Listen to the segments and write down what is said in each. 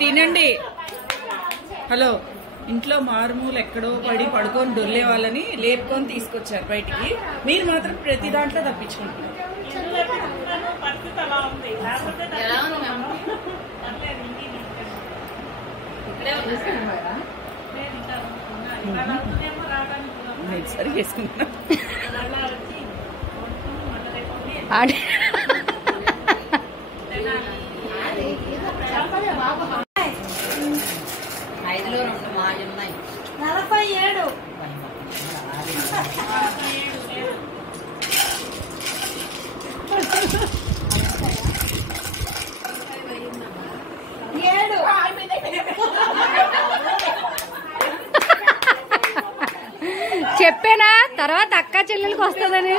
తినండి. హలో, ఇంట్లో మారుమూలు ఎక్కడో పడి పడుకొని దొర్లే వాళ్ళని లేపుకొని తీసుకొచ్చారు బయటికి. మీరు మాత్రం ప్రతి దాంట్లో తప్పించుకుంటున్నారు. సరి చేసుకుంటున్నా. ఐదులో 2 మాలు ఉన్నాయి. 47 చెప్పేనా తర్వాత అక్క చెల్లెలకి వస్తుందని.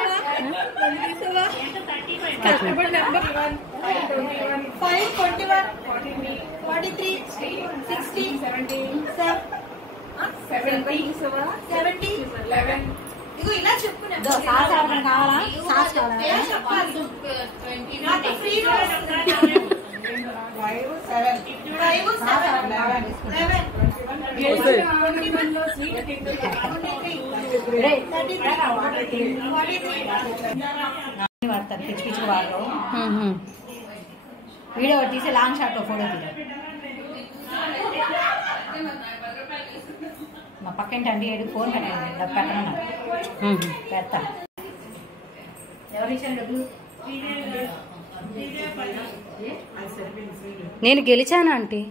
పిచ్చి పిచ్చి వాళ్ళు వీడియో తీసి లాంగ్ షాట్ లో ఫోటో తీయాలి. మా పక్కింటి అండి ఏడు ఫోన్ పెట్టమన్నా పెడతా. ఎవరు ఇచ్చారు డబ్బులు? నేను గెలిచాను ఆంటీ.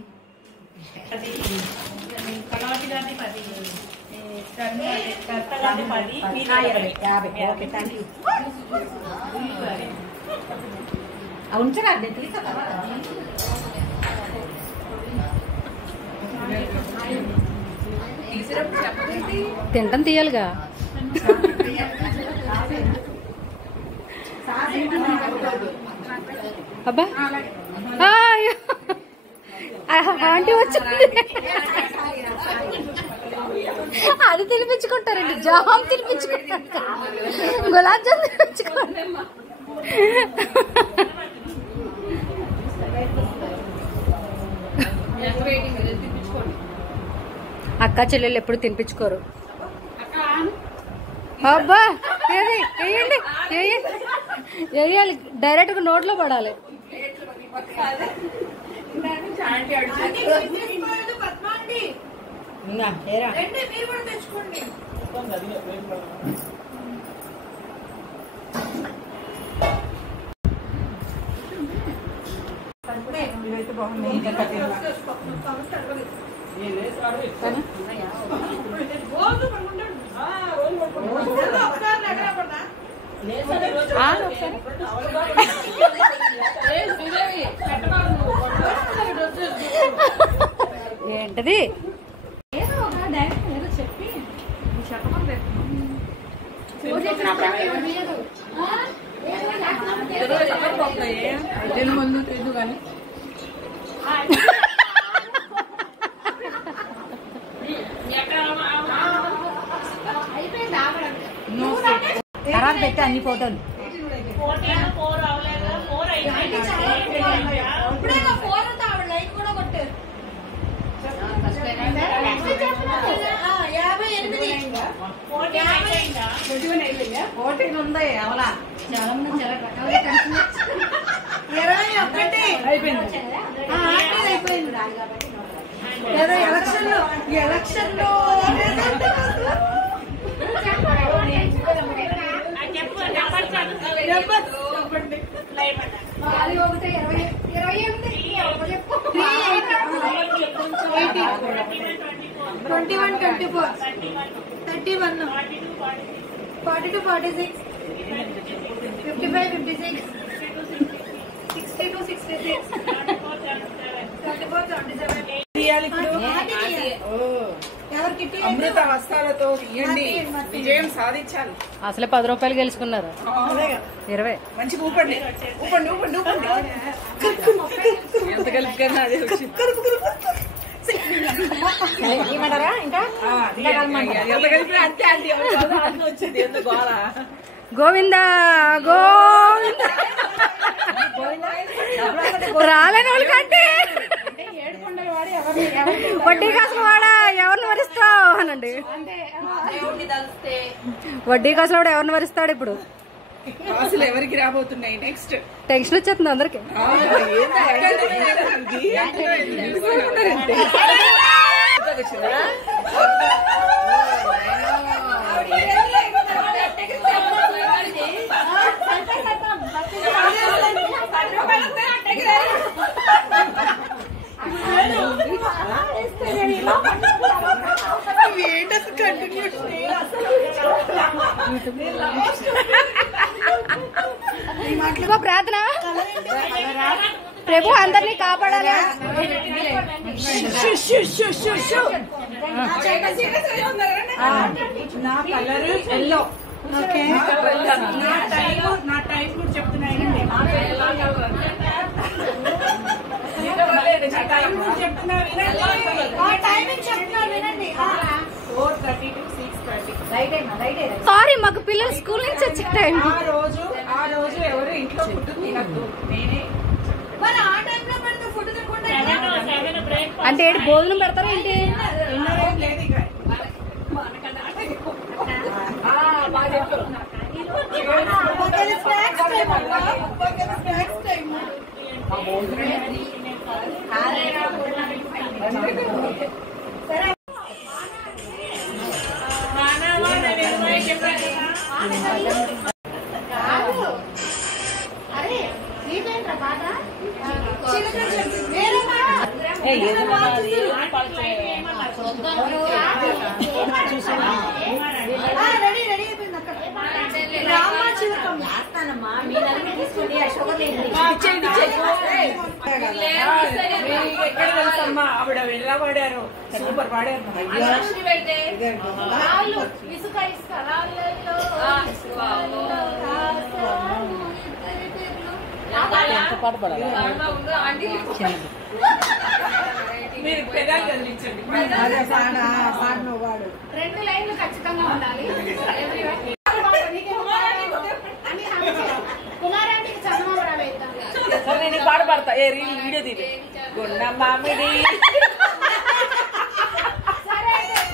ఉంచరా తింటాం తీయాలిగా. అబ్బా ఆంటీ వచ్చింది. అది తినిపించుకుంటారండి, జామ్ తినిపించుకుంటారు, గులాబ్ జామ్ తినిపించుకుంటారు. అక్క చెల్లెళ్ళు ఎప్పుడు తినిపించుకోరు. అబ్బా వేయండి, వేయాలి, డైరెక్ట్ గా నోట్లో పడాలి. ఏంటది? ముందు తెదు కానీ తర్వాత పెట్టే అన్ని ఫోటోలు ఉంది అవలా చాలా మంది చాలా రకాలుగా ఎలక్షన్ లో అమృత హస్తాలతో ఇవ్వండి, విజయం సాధించాలి. అసలే 10 రూపాయలు గెలుచుకున్నారు. 20 మంచి ఊపండి ఊపండి ఊపండి ఊపండి. ఎంత కలిపికన్నా అదే ఏమంటారా? ఇంకా ఎంత కలిపినా అంతే అండి వచ్చింది. ఎంత గోళ. గోవిందా గోవింద రాలేని వాళ్ళకంటే వడ్డీ కాసులు వాడా ఎవరిని వరిస్తావు అనండి. వడ్డీ కాసులు వాడు ఎవరిని వరిస్తాడు ఇప్పుడు? అసలు ఎవరికి రాబోతున్నాయి నెక్స్ట్? టెన్షన్ వచ్చేస్తుంది అందరికి. ప్రార్థన ప్రభు అందరినీ కాపాడాలి. నా కలర్ ఎల్లో. నా టైం కూడా చెప్తున్నాయండి. 4:30 to 6:30. సారీ, మాకు పిల్లలు స్కూల్ నుంచి వచ్చే టైం. ఆ రోజు ఎవరు ఇంట్లో ఫుడ్ తినద్దు. నేనే అంటే ఏంటి, భోజనం పెడతారా ఏంటి? లేదు ఇక. ఎక్కడ తెలుసమ్మా ఆవిడ ఎలా పాడారు? సూపర్ పాడారు. మీరు పెదాలు కదిలించండి. 2 లైన్లు ఖచ్చితంగా ఉండాలి. కుమారాంటికి చందమామ రావేద్దాం. సరే నేను పాట పాడతా. ఏ రీల్ వీడియో తీరు. గుండ మామిడి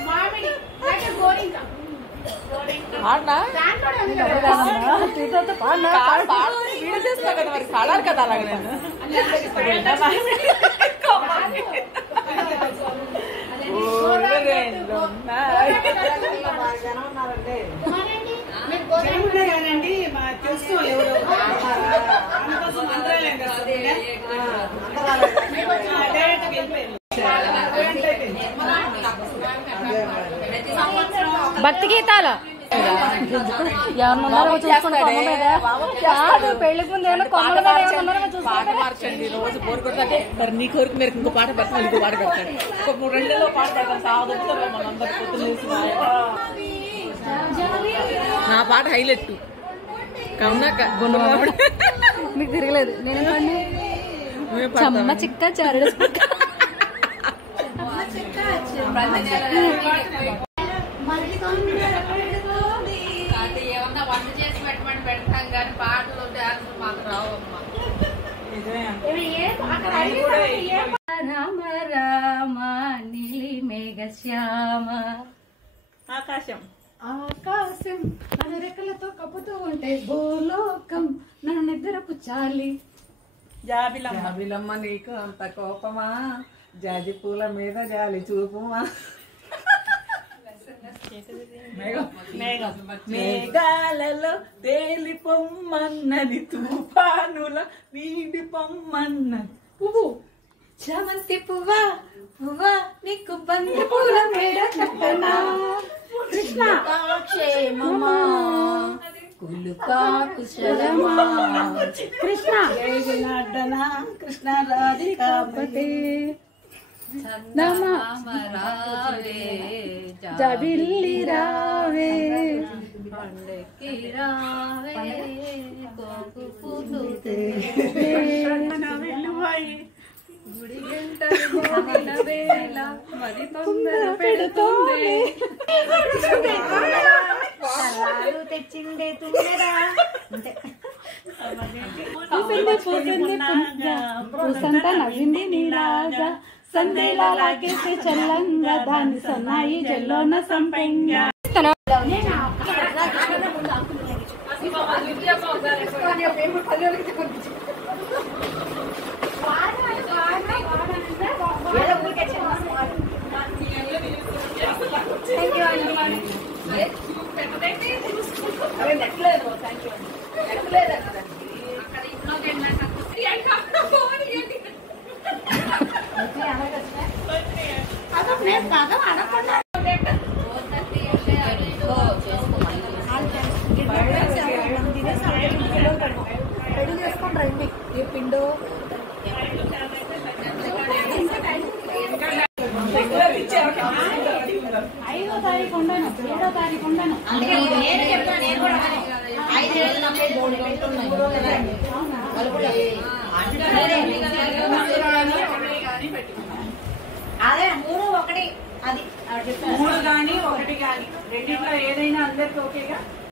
మామిడి గోరింక వీడియో చేస్తా కదా, మరి పాడాలి కదా. అలాగే నేను కదండి చూస్తూ ఎవరు భక్తి గీతాల ఎవరున్నారో చూసుకుంటే పెళ్లికి ముందు ఏమన్నా కొమ్మల మీద ఏమన్నారో పాట మార్చండి. రోజు బోర్ కొడతాంటే మరి నీ కోరిక మీరు ఇంకో పాట పెడతాను, ఇంకో పాట పెడతాను. ఒక 3 నెలల్లో పాట పెడతాను. సాగుతుంటారు మనందరూ పొద్దున్న. నా పాట హైలైట్ కన్నాక మీకు తిరగలేదు. నేను చమ్మ చిక్క చారడు ఏమన్నా వంట చేసి పెట్టమని పెడతాం కానీ పాటలు డాన్సులు మాకు రావమ్మా. రామ రామ నీలి మేఘ శ్యామ. ఆకాశం ఆకాశం నన్ను రెక్కలతో కప్పుతూ ఉంటే భూలోకం నన్ను నిద్రపు చాలి. జాబిలమ్మ నీకు అంత కోపమా, జాజి పూల మీద జాలి చూపుమా. మేఘాలలో తేలిపొమ్మన్నది, తుఫానుల వీడి పొమ్మన్నది. పువ్వు చామంతి పువ్వా పువ్వా నీకు బంతి పూల మేడ కట్టనా. కృష్ణ క్షేమమా కులుకా కుశలమా. కృష్ణ జనార్దన కృష్ణ రాధికాపతి జబిల్లి రావే పండకి రావే కోకు పులుతే గుడి గంటలు మోగిన వేళ మరి తొందర పెడుతుంది. తెచ్చిందే తుమ్మెదా. పూసంతా నవ్వింది నీ రాజా, సందేలా లాగేసే చల్లంగా దాన్ని సన్నాయి జల్లోన సంపెంగా పిండు 5వ తారీఖు ఉండను 7వ తారీఖు ఉండను అదే 3, 1 అది 3 కానీ 1 కానీ రెండిట్లో ఏదైనా అందరికి ఓకేగా.